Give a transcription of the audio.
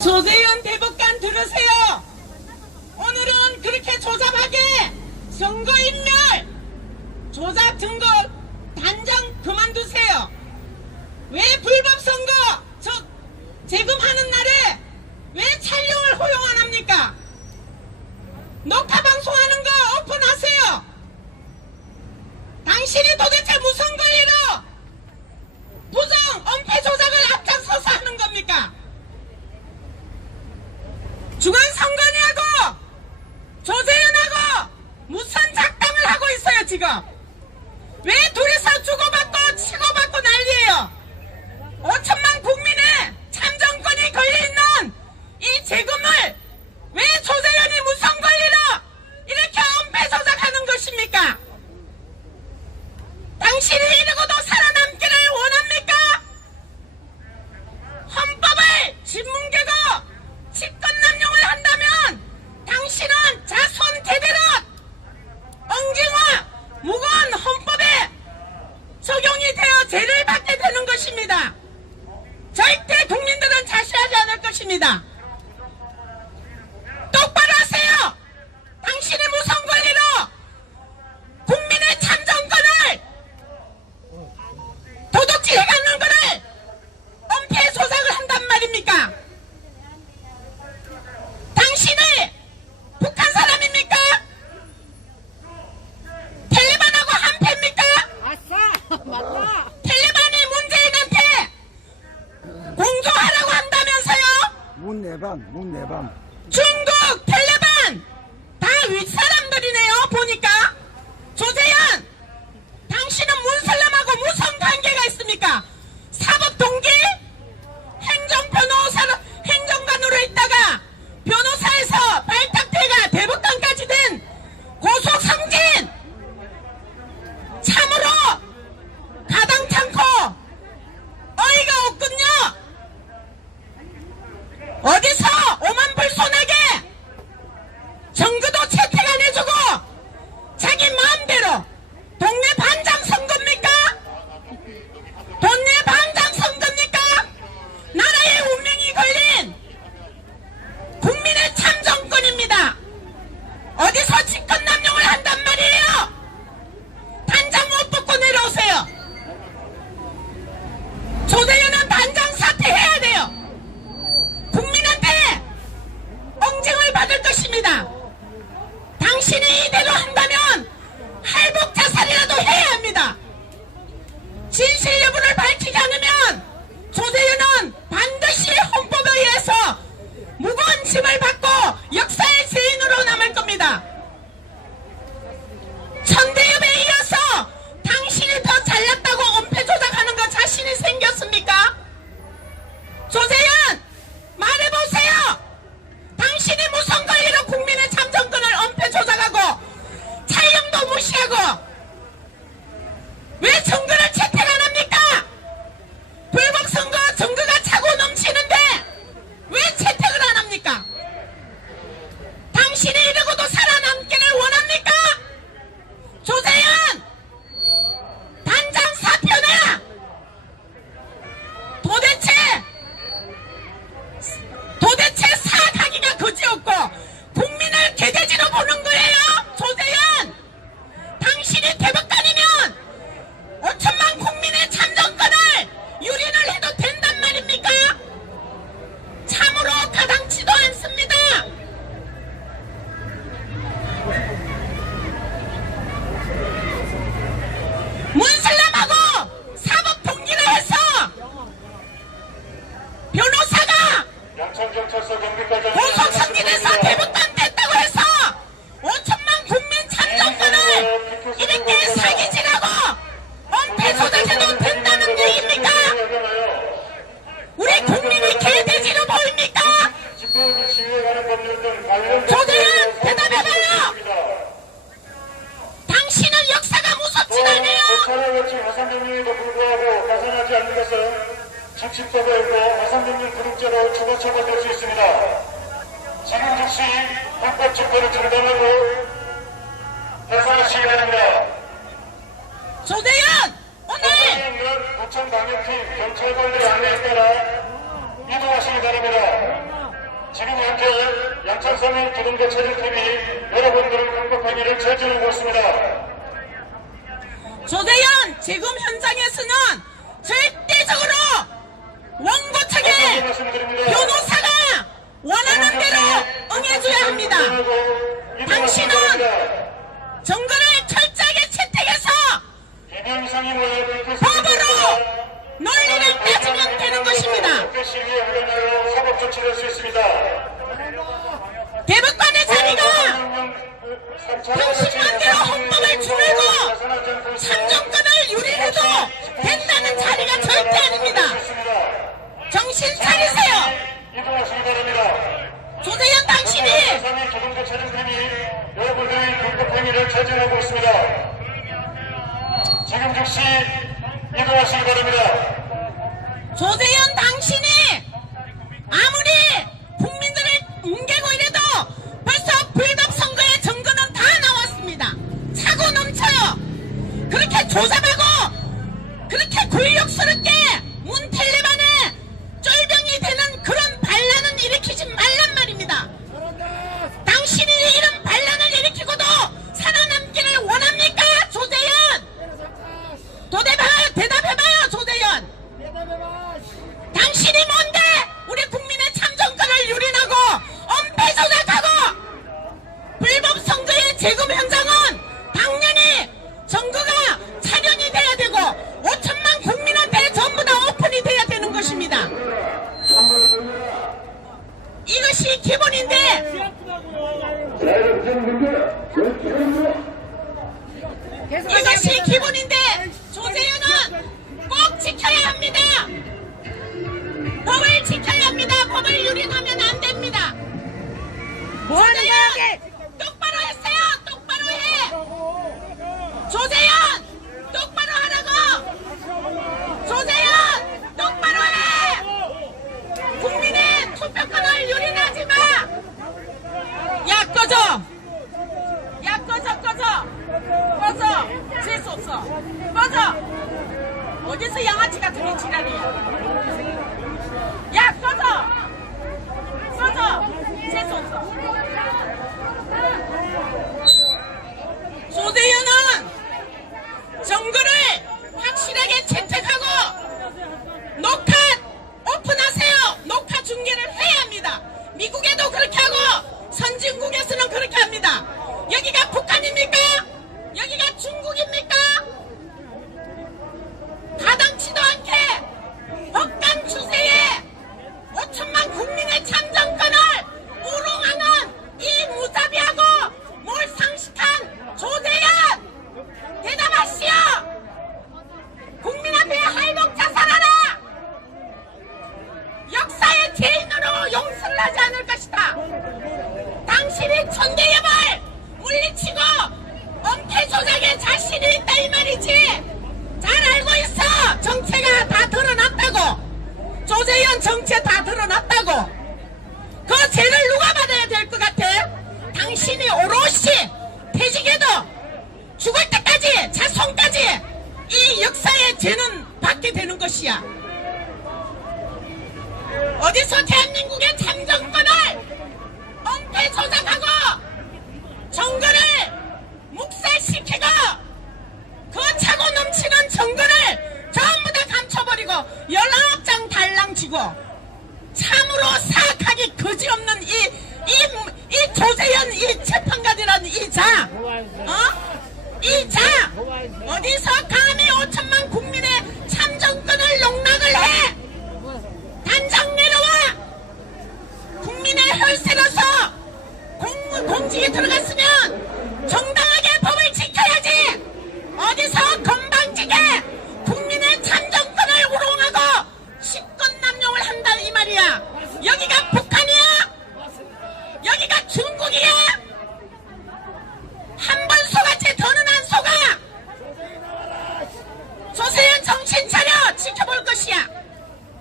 조세현 대법관 들으세요. 오늘은 그렇게 조잡하게 선거인멸, 조작 증거 단장 그만두세요. 왜 불법 선거, 즉 재금하는 날에 왜 촬영을 허용 안 합니까? 녹화 방송하는 거 오픈하세요. 당신이 도대체 지금 왜 둘이서 주고받고 치고받고 난리예요? 5천만 국민의 참정권이 걸려있는 이 재금을 왜 조세현이 무선 권리로 이렇게 엄폐 조작하는 것입니까? 당신이 것입니다. 탈레반. 중국 탈레반 다 윗사람들이네요 보니까 대선 선기 대사 대북 집법에 의해 해상명령 불응죄로 추가 처벌될 수 있습니다. 지금 즉시 불법 집회를 중단하고 해산하시기 바랍니다. 조대현! 오늘! 있는 부천방역팀 경찰관들의 안내에 따라 이동하시기 바랍니다. 지금 현재 양천성의 기동대 체질팀이 여러분들을 강박하기를 제지하고 있습니다. 조대현! 지금 현장에서는 조치를 수 있습니다. 대법관의 자리가 당신만 대로 헌법을 주물고 참정권을 유리해도 된다는 자리가 절대 아닙니다. 정신 차리세요. 이동하시기 바랍니다. 조대현 당신이 기동대 여러분들의 불법 행위를 저지르고 있습니다. 지금 즉시 이동하시기 바랍니다. 조대현 당신 넘쳐 이것이 기본인데 없어. 꺼져. 어디서 양아치 같은 게 지랄이야. 야 꺼져. 꺼져. 재수 없어. 조대현은 정거를 확실하게 채택하고 녹화 오픈하세요. 녹화 중계를 해야 합니다. 미국에도 그렇게 하고 선진국에서는 그렇게 합니다. 여기가 북한입니까? 여기가 중국입니까? 가당치도 않게 법관 추세에 5천만 국민의 참정권을 우롱하는 이 무자비하고 몰상식한 조대현 대답하시오 국민 앞에 할복 자살하라 역사의 죄인으로 용서를 하지 않을 것이다 천대엽을 물리치고 엄폐 조작에 자신이 있다 이 말이지! 잘 알고 있어! 정체가 다 드러났다고! 조재현 정체 다 드러났다고! 그 죄를 누가 받아야 될 것 같아? 당신이 오롯이 퇴직해도 죽을 때까지 자손까지 이 역사의 죄는 받게 되는 것이야. 어디서 대한민국의 참정권을 조작하고 정거를 묵살시키고 그 차고 넘치는 정거를 전부 다 감춰버리고 열아홉 장 달랑 지고 참으로 사악하기 그지없는 이, 이, 이 조세현 이 재판관이라는 이 자, 어? 이 자, 어디서